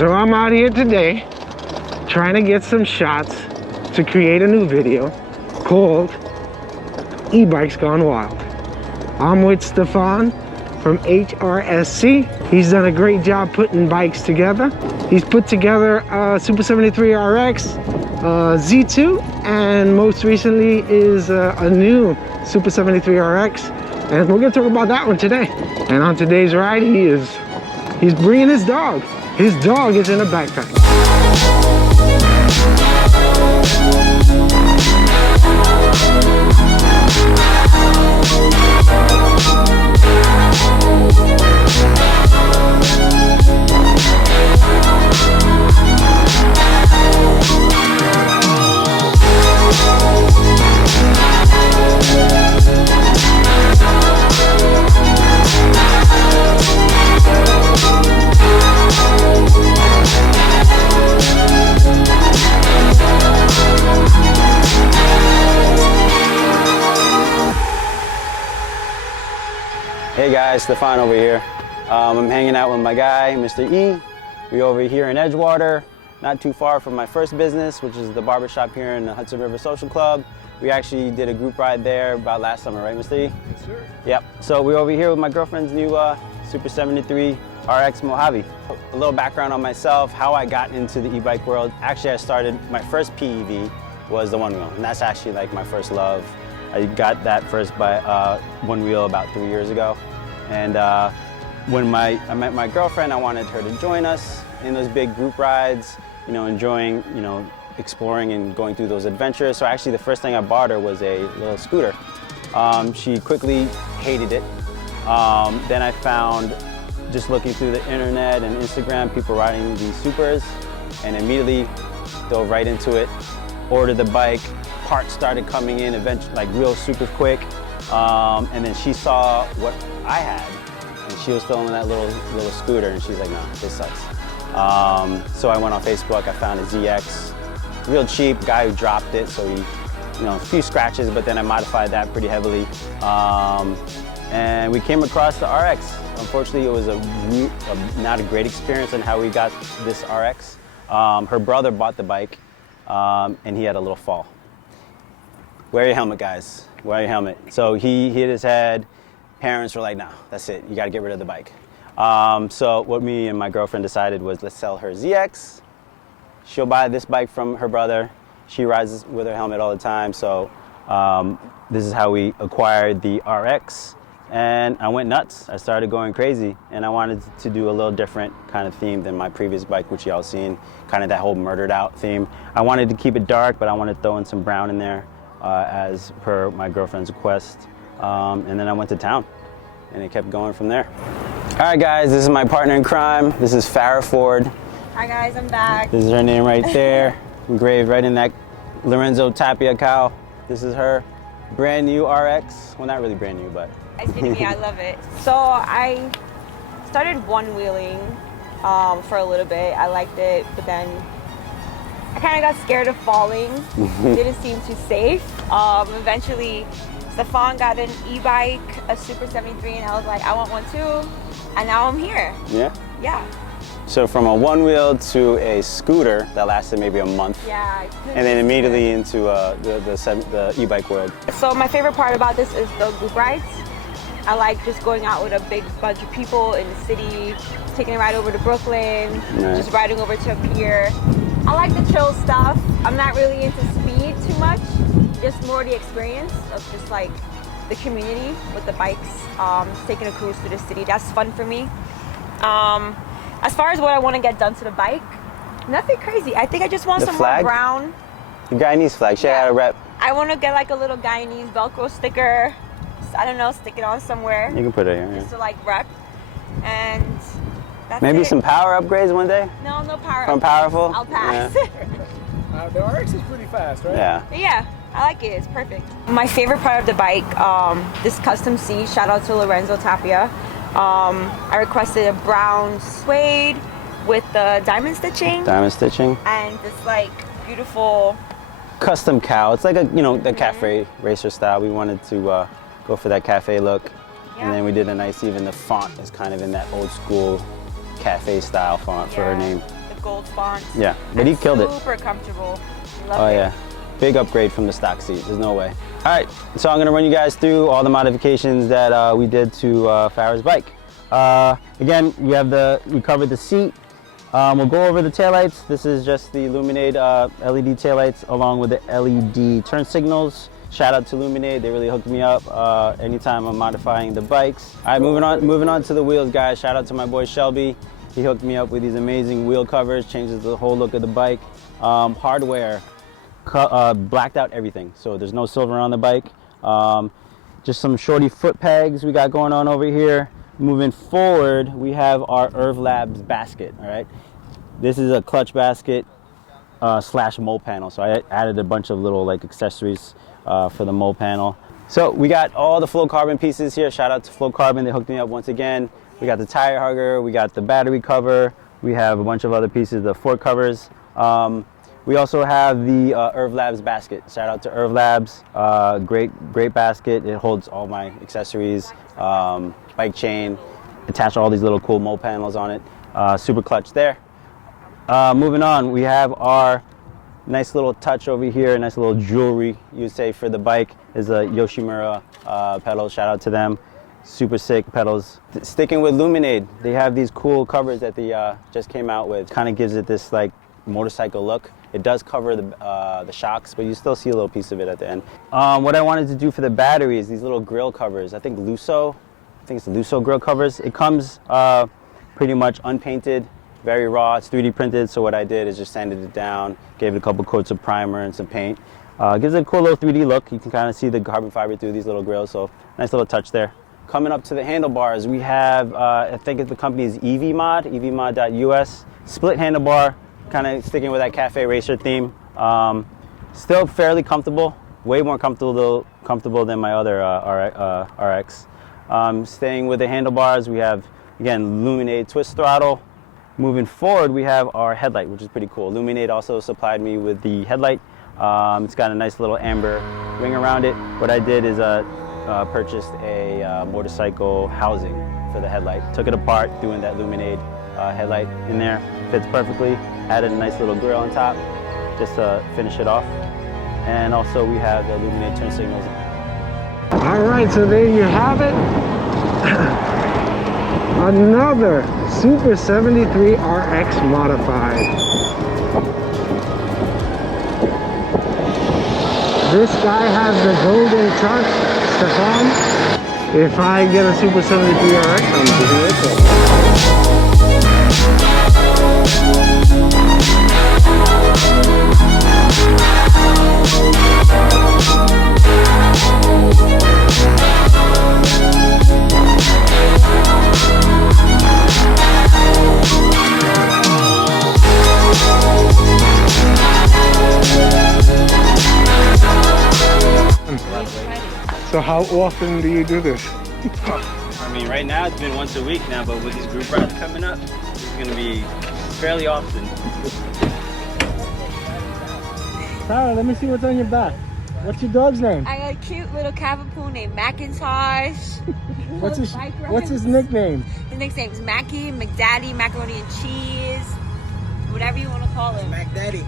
So I'm out here today trying to get some shots to create a new video called E-Bikes Gone Wild. I'm with Stefan from HRSC. He's done a great job putting bikes together. He's put together a SUPER73 RX, Z2, and most recently is a new SUPER73 RX. And we're gonna talk about that one today. And on today's ride, he's bringing his dog. His dog is in a backpack. Hey guys, Stefan over here. I'm hanging out with my guy, Mr. E. We're over here in Edgewater, not too far from my first business, which is the barbershop here in the Hudson River Social Club. We actually did a group ride there about last summer, right, Mr. E? Yes, sir. Yep. So we're over here with my girlfriend's new SUPER73 RX Mojave. A little background on myself, how I got into the e-bike world. Actually, I started, my first PEV was the one wheel, and that's actually like my first love. I got that first by one wheel about 3 years ago. And when I met my girlfriend, I wanted her to join us in those big group rides, you know, enjoying, you know, exploring and going through those adventures. So actually the first thing I bought her was a little scooter. She quickly hated it. Then I found, just looking through the internet and Instagram, people riding these supers, and immediately dove right into it, ordered the bike, parts started coming in eventually, like real super quick. And then she saw what I had, and she was still in that little scooter, and she's like, no, this sucks. So I went on Facebook, I found a ZX, real cheap, guy who dropped it, so he, you know, a few scratches, but then I modified that pretty heavily. And we came across the RX. Unfortunately, it was not a great experience on how we got this RX. Her brother bought the bike, and he had a little fall. Wear your helmet, guys. Wear your helmet. So he hit his head. Parents were like, no, that's it. You got to get rid of the bike. So what me and my girlfriend decided was, let's sell her ZX. She'll buy this bike from her brother. She rides with her helmet all the time. So this is how we acquired the RX. And I went nuts. I started going crazy. And I wanted to do a little different kind of theme than my previous bike, which y'all seen, kind of that whole murdered out theme. I wanted to keep it dark, but I wanted to throw in some brown in there. As per my girlfriend's request. And then I went to town, and it kept going from there. All right, guys, this is my partner in crime. This is Farrah Ford. Hi, guys, I'm back. This is her name right there, engraved right in that Lorenzo Tapia cowl. This is her brand new RX. Well, not really brand new, but. Nice meeting you, I love it. So I started one-wheeling for a little bit. I liked it, but then I kind of got scared of falling. Didn't seem too safe. Eventually, Stefan got an e-bike, a SUPER73, and I was like, I want one too. And now I'm here. Yeah? Yeah. So from a one-wheel to a scooter that lasted maybe a month. Yeah. And then immediately into the e-bike world. So my favorite part about this is the group rides. I like just going out with a big bunch of people in the city, taking a ride over to Brooklyn, Nice. just riding over to a pier. I like the chill stuff. I'm not really into speed too much, just more the experience of just like the community with the bikes, taking a cruise through the city. That's fun for me. As far as what I want to get done to the bike, nothing crazy. I think I just want some more brown. The Guyanese flag, she had a rep. I want to get like a little Guyanese Velcro sticker. I don't know, stick it on somewhere. You can put it here. Just to like rep. And that's maybe it. some power upgrades one day? No power From upgrades. Powerful? I'll pass. Yeah. The RX is pretty fast, right? Yeah. But yeah, I like it. It's perfect. My favorite part of the bike, this custom seat, shout out to Lorenzo Tapia. I requested a brown suede with the diamond stitching. Diamond stitching. And this like beautiful custom cowl. It's like a, you know, the cafe racer style. We wanted to go for that cafe look. Yeah. And then we did a nice, even the font is kind of in that old school cafe style font for her name. The gold font. Yeah, but he killed it. Super comfortable. Love Oh it. yeah, big upgrade from the stock seat. There's no way. All right, so I'm gonna run you guys through all the modifications that we did to Farah's bike. Again, we covered the seat. We'll go over the taillights. This is just the Luminade LED taillights along with the LED turn signals. Shout out to Luminade, they really hooked me up anytime I'm modifying the bikes. All right, moving on to the wheels, guys. Shout out to my boy Shelby. He hooked me up with these amazing wheel covers, changes the whole look of the bike. Hardware, blacked out everything, so there's no silver on the bike. Just some shorty foot pegs we got going on over here. Moving forward, we have our Irv Labs basket, all right? This is a clutch basket slash mole panel, so I added a bunch of little like accessories for the mole panel. So we got all the flow carbon pieces here. Shout out to Flow Carbon, they hooked me up once again. We got the tire hugger, we got the battery cover, we have a bunch of other pieces, the fork covers. We also have the Irv Labs basket. Shout out to Irv Labs, great basket. It holds all my accessories, bike chain, attach all these little cool mole panels on it. Super clutch there. Moving on, we have our nice little touch over here, nice little jewelry, you'd say, for the bike is a Yoshimura pedal. Shout out to them. Super sick pedals. Sticking with Luminade, they have these cool covers that they just came out with. Kind of gives it this like motorcycle look. It does cover the shocks, but you still see a little piece of it at the end. What I wanted to do for the batteries, these little grill covers. I think it's Lusso grill covers. It comes pretty much unpainted, very raw. It's 3D printed, so what I did is just sanded it down, gave it a couple coats of primer and some paint. Gives it a cool little 3D look. You can kind of see the carbon fiber through these little grills, so nice little touch there. Coming up to the handlebars, we have, I think the company is evmod, evmod.us. Split handlebar, kind of sticking with that cafe racer theme. Still fairly comfortable, way more comfortable than my other RX. Staying with the handlebars, we have, again, Luminade twist throttle. Moving forward, we have our headlight, which is pretty cool. Luminade also supplied me with the headlight. It's got a nice little amber ring around it. What I did is purchased a motorcycle housing for the headlight. Took it apart, doing that Luminade headlight in there. Fits perfectly. Added a nice little grill on top just to finish it off. And also we have the Luminade turn signals. All right, so there you have it. Another SUPER73 RX modified. This guy has the golden touch, Stefan. If I get a SUPER73 RX, I'm giving it to him. So how often do you do this? I mean, right now it's been once a week now, but with these group rides coming up, it's gonna be fairly often. Sarah, let me see what's on your back. What's your dog's name? I got a cute little Cavapoo named Macintosh. What's his nickname? His nickname's Mackie, McDaddy, macaroni and cheese, whatever you want to call him. Mac Daddy.